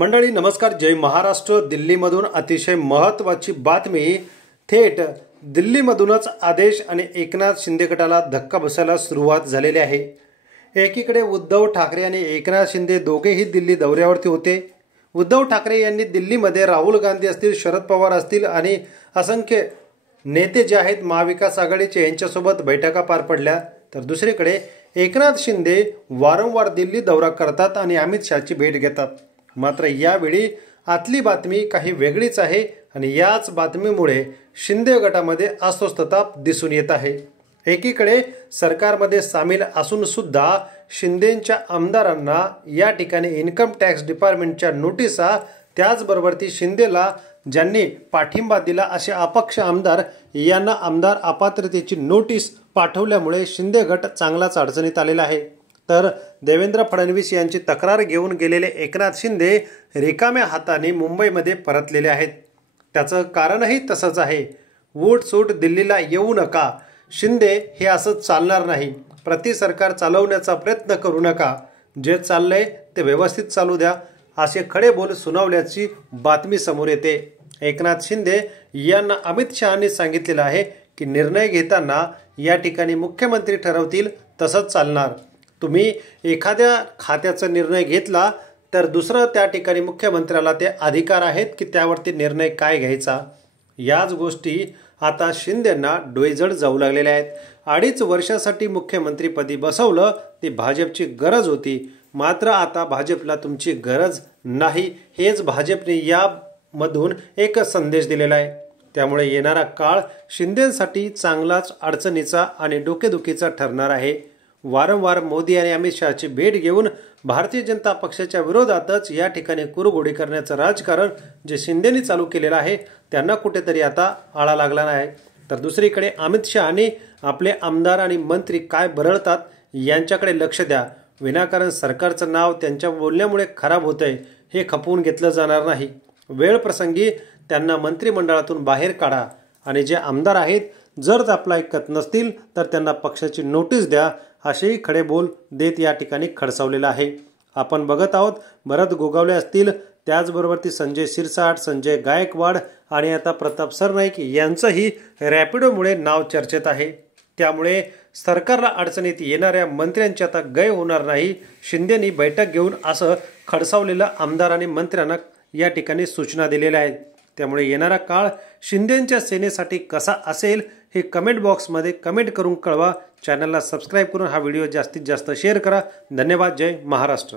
मंडळी नमस्कार, जय महाराष्ट्र। दिल्लीमधून अतिशय महत्त्वाची बातमी। थेट दिल्लीमधूनच आदेश आणि एकनाथ शिंदे गटाला धक्का बसायला सुरुवात झालेली आहे। एकीकडे उद्धव ठाकरे आणि एकनाथ शिंदे दोघेही दिल्ली दौऱ्यावरती होते। उद्धव ठाकरे यांनी दिल्लीमध्ये राहुल गांधी असतील, शरद पवार असतील आणि असंख्य नेते जे आहेत महाविकास आघाडीचे यांच्यासोबत बैठका पार पडल्या। तर दुसरीकडे एकनाथ शिंदे वारंवार दिल्ली दौरा करतात आणि अमित शहाची भेट घेतात। मात्र यावेळी आतली बातमी काही वेगळीच आहे आणि याच बातमीमुळे शिंदे गटामध्ये अस्वस्थता दिसून येत आहे। एकीकडे सरकारमध्ये सामील असून सुद्धा शिंदेंच्या आमदारांना या ठिकाणी इन्कम टॅक्स डिपार्टमेंटच्या नोटिसा, त्याचबरोबर ती शिंदेला ज्यांनी पाठिंबा दिला असे अपक्ष आमदार यांना आमदार अपात्रतेची नोटीस पाठवल्यामुळे शिंदे गट चांगलाच अडचणीत आलेला आहे। तर देवेंद्र फडणवीस यांची तक्रार घेऊन गेलेले एकनाथ शिंदे रिकाम्या हाताने मुंबईमध्ये परतलेले आहेत। त्याचं कारणही तसंच आहे। वूट दिल्लीला येऊ नका, शिंदे हे असं चालणार नाही, प्रति सरकार चालवण्याचा प्रयत्न करू नका, जे चाललंय ते व्यवस्थित चालू द्या, असे खडे बोल सुनावल्याची बातमी समोर येते। एकनाथ शिंदे यांना अमित शहांनी सांगितलेलं आहे की निर्णय घेताना या ठिकाणी मुख्यमंत्री ठरवतील तसंच चालणार। तुम्ही एखाद्या खात्याचा निर्णय घेतला तर दुसरं त्या ठिकाणी मुख्यमंत्र्याला ते अधिकार आहेत की त्यावरती निर्णय काय घ्यायचा। याच गोष्टी आता शिंदेंना डोईजड जाऊ लागलेल्या आहेत। 2.5 वर्षासाठी मुख्यमंत्रीपदी बसवलं, ती भाजपची गरज होती, मात्र आता भाजपला तुमची गरज नाही, हेच भाजपने यामधून एक संदेश दिलेला आहे। त्यामुळे येणारा काळ शिंदेंसाठी चांगलाच अडचणीचा आणि डोकेदुखीचा ठरणार आहे। वारंवार मोदी आणि अमित शहाची भेट घेऊन भारतीय जनता पक्षाच्या विरोधातच या ठिकाणी कुरघोडी करण्याचं राजकारण जे शिंदेंनी चालू केलेलं आहे त्यांना कुठेतरी आता आळा लागला नाही। तर दुसरीकडे अमित शहानी आपले आमदार आणि मंत्री काय बरळतात यांच्याकडे लक्ष द्या। विनाकारण सरकारचं नाव त्यांच्या बोलण्यामुळे खराब होतंय हे खपवून घेतलं जाणार नाही। वेळ प्रसंगी त्यांना मंत्रिमंडळातून बाहेर काढा आणि जे आमदार आहेत जर आपला ऐकत नसतील तर त्यांना पक्षाची नोटीस द्या, असेही खडे बोल देत या ठिकाणी खडसावलेला आहे। आपण बघत आहोत भरत गोगावले असतील, त्याचबरोबर ती संजय शिरसाट, संजय गायकवाड आणि आता प्रताप सरनाईक यांचंही रॅपिडोमुळे नाव चर्चेत आहे। त्यामुळे सरकारला अडचणीत येणाऱ्या मंत्र्यांची आता गय होणार नाही। शिंदेंनी बैठक घेऊन असं खडसावलेलं आमदार आणि मंत्र्यांना या ठिकाणी सूचना दिलेल्या आहेत। त्यामुळे येणारा काळ शिंदेंच्या सेनेसाठी कसा असेल हे कमेंट बॉक्समध्ये कमेंट करून कळवा। चॅनलला सबस्क्राईब करून हा व्हिडिओ जास्तीत जास्त शेअर करा। धन्यवाद। जय महाराष्ट्र।